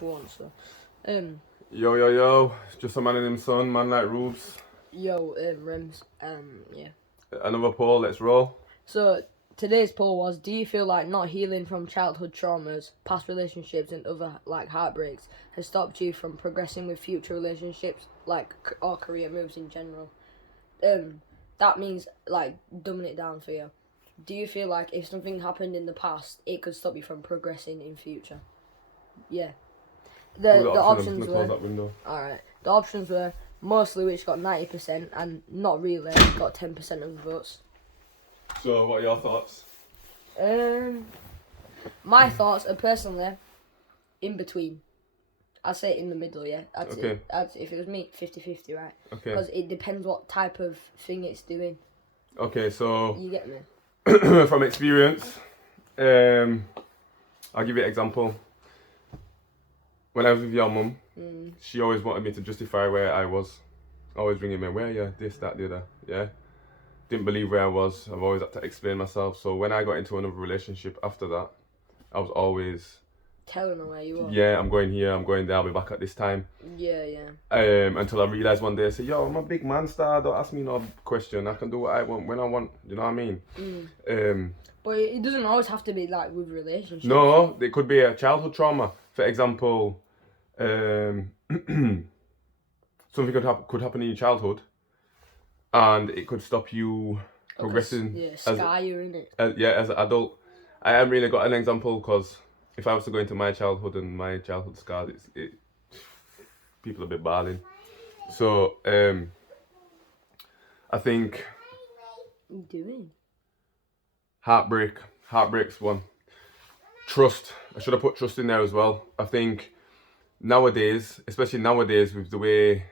for once. So, Yo, Justamanandhisson, man like Rubes. Rems. Yeah. Another poll, let's roll. So today's poll was: do you feel like not healing from childhood traumas, past relationships, and other like heartbreaks has stopped you from progressing with future relationships, like or career moves in general? That means like dumbing it down for you. Do you feel like if something happened in the past, it could stop you from progressing in future? Yeah. The options were alright. The options were mostly, which got 90%, and not really got 10% of the votes. So, what are your thoughts? My thoughts are personally in between. I'd say in the middle, yeah. If it was me, 50-50, right? Okay. Because it depends what type of thing it's doing. Okay, so You get me? from experience, I'll give you an example. When I was with your mum, she always wanted me to justify where I was. Always ringing me, where are you? This, that, the other. Yeah. Didn't believe where I was. I've always had to explain myself. So when I got into another relationship after that, I was always telling her where you were. Yeah, I'm going here, I'm going there, I'll be back at this time. Yeah. Until I realised one day, I said, yo, I'm a big man star, don't ask me no question. I can do what I want when I want, you know what I mean? But it doesn't always have to be like with relationships. No, it could be a childhood trauma. For example, something could happen in your childhood and it could stop you progressing. Yeah, scar you, innit? As an adult. I haven't really got an example because if I was to go into my childhood and my childhood scars, people are a bit bawling. So, I think What are you doing? Heartbreak's one. Trust. I should have put trust in there as well. I think nowadays, especially nowadays with the way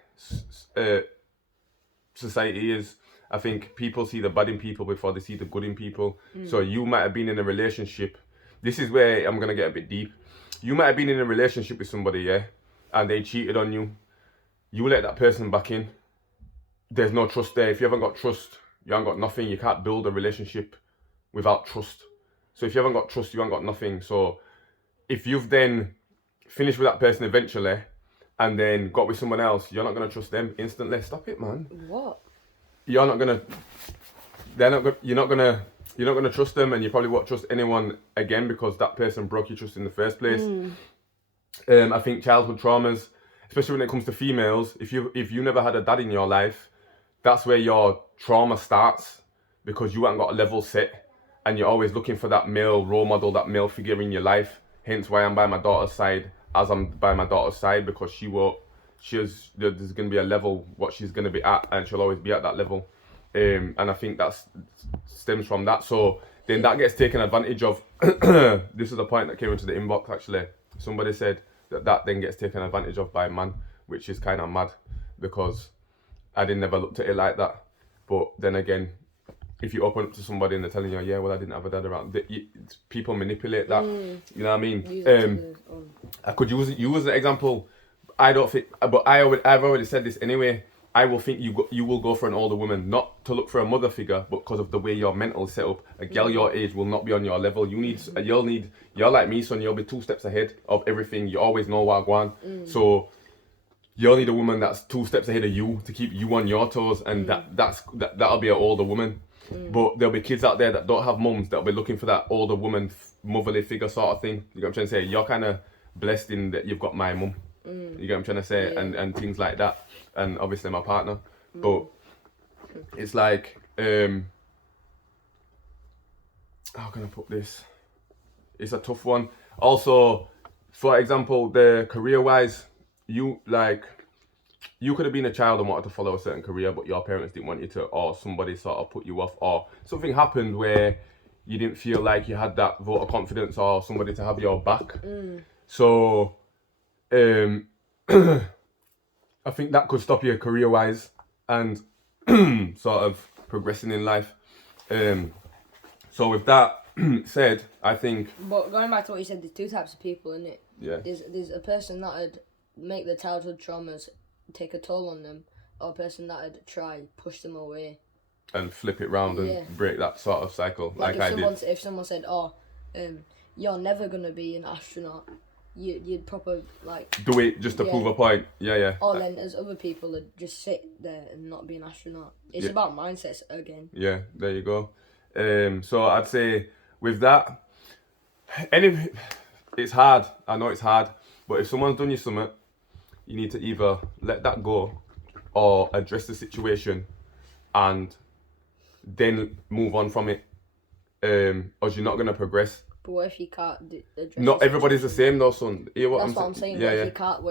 society is, I think people see the bad in people before they see the good in people. So you might have been in a relationship. This is where I'm going to get a bit deep. You might have been in a relationship with somebody, yeah, and they cheated on you. You let that person back in. There's no trust there. If you haven't got trust, you haven't got nothing. You can't build a relationship without trust. So if you haven't got trust, you haven't got nothing. So if you've then finished with that person eventually and then got with someone else, you're not going to trust them instantly. Stop it, man. What? You're not going to trust them, and you probably won't trust anyone again because that person broke your trust in the first place. I think childhood traumas, especially when it comes to females, if you never had a dad in your life, that's where your trauma starts because you haven't got a level set and you're always looking for that male role model, that male figure in your life. Hence why I'm by my daughter's side as I'm by my daughter's side, because there's going to be a level what she's going to be at, and she'll always be at that level. And I think that stems from that. So then that gets taken advantage of. This is a point that came into the inbox actually. Somebody said that then gets taken advantage of by a man, which is kind of mad because I didn't never looked at it like that. But then again, if you open up to somebody and they're telling you, yeah, well, I didn't have a dad around, people manipulate that. You know what I mean? I could use you as an example. I don't think, but I've already said this anyway. I will think you will go for an older woman, not to look for a mother figure, but because of the way your mental is set up. A girl your age will not be on your level. You're like me, son. You'll be 2 steps ahead of everything. You always know what I want. So you'll need a woman that's 2 steps ahead of you to keep you on your toes, and that'll be an older woman. But there'll be kids out there that don't have mums that'll be looking for that older woman, motherly figure sort of thing. You get what I'm trying to say? You're kind of blessed in that you've got my mum. You get what I'm trying to say? Yeah. And things like that. And obviously my partner. But it's like, how can I put this? It's a tough one. Also, for example, the career-wise, you could have been a child and wanted to follow a certain career, but your parents didn't want you to, or somebody sort of put you off, or something happened where you didn't feel like you had that vote of confidence or somebody to have your back. So, I think that could stop you career-wise and sort of progressing in life. So with that said, I think... But going back to what you said, there's 2 types of people, isn't it? Yeah. There's a person that would make their childhood traumas take a toll on them, or a person that would try push them away. And flip it round and break that sort of cycle, like I did. If someone said, you're never going to be an astronaut, you'd proper like do it just to Yeah. prove a point. Yeah. Or then there's other people that just sit there and not be an astronaut. It's Yeah. about mindsets again. Yeah, there you go. So I'd say with that, it's hard. I know it's hard, but if someone's done you something, you need to either let that go or address the situation and then move on from it. Or you're not gonna progress. But what if you can't address Not the everybody's the situation? same though, son. Hear what That's what I'm saying. Yeah, What yeah.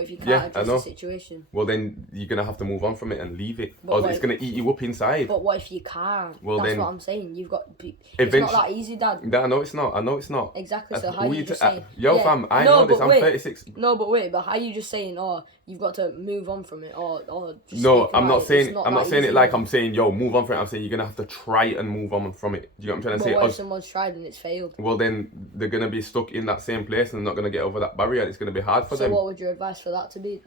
if you can't Yeah, I address know. the situation? Well, then you're gonna have to move on from it and leave it, But or what it's if- gonna eat you up inside. But what if you can't? Well, That's then- what I'm saying. You've got. It's Eventually- not that easy, Dad. I know it's not. I know it's not. Exactly. So Who how you you just ta- saying? Yo, fam, I know this. but I'm wait. 36. No, but wait. But how you just saying? Oh, you've got to move on from it, or just No, speak I'm about not it. It's saying. I'm not that saying it easy, like man. I'm saying, yo, move on from it. I'm saying you're gonna have to try and move on from it. Do you know what I'm trying to But say? what if Us- someone's tried and it's failed? Well, then they're gonna be stuck in that same place and they're not gonna get over that barrier. And it's gonna be hard for So them. what would your advice for that to be?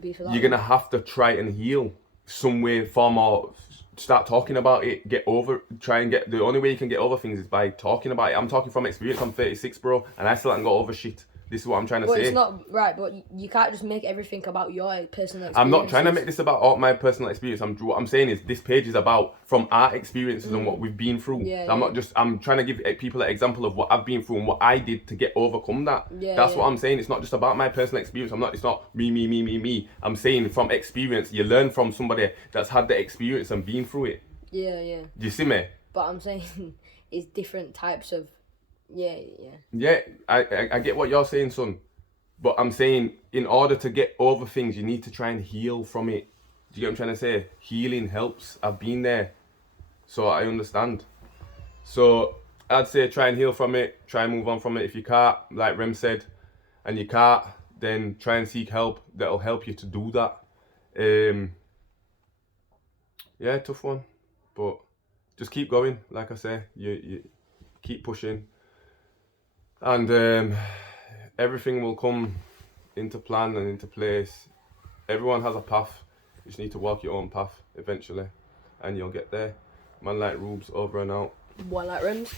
Be for that? You're gonna have to try and heal some way, form, or start talking about it. Get over. Try and get. The only way you can get over things is by talking about it. I'm talking from experience. I'm 36, bro, and I still haven't got over shit. This is what I'm trying to But say. it's not right. But you can't just make everything about your personal experience. I'm not trying to make this about all my personal experience. What I'm saying is this page is about from our experiences and what we've been through. Yeah, So I'm yeah. not just. I'm trying to give people an example of what I've been through and what I did to get overcome that. Yeah, That's yeah. what I'm saying. It's not just about my personal experience. It's not me. I'm saying from experience. You learn from somebody that's had the experience and been through it. Yeah. Do you see me? But I'm saying it's different types of. Yeah. Yeah, I get what you're saying, son. But I'm saying in order to get over things, you need to try and heal from it. Do you get what I'm trying to say? Healing helps. I've been there. So I understand. So I'd say try and heal from it. Try and move on from it. If you can't, like Rem said, and you can't, then try and seek help. That'll help you to do that. Yeah, tough one. But just keep going. Like I say, you keep pushing. And everything will come into plan and into place. Everyone has a path. You just need to walk your own path eventually, and you'll get there. Man like Rubes, over and out. One like rims.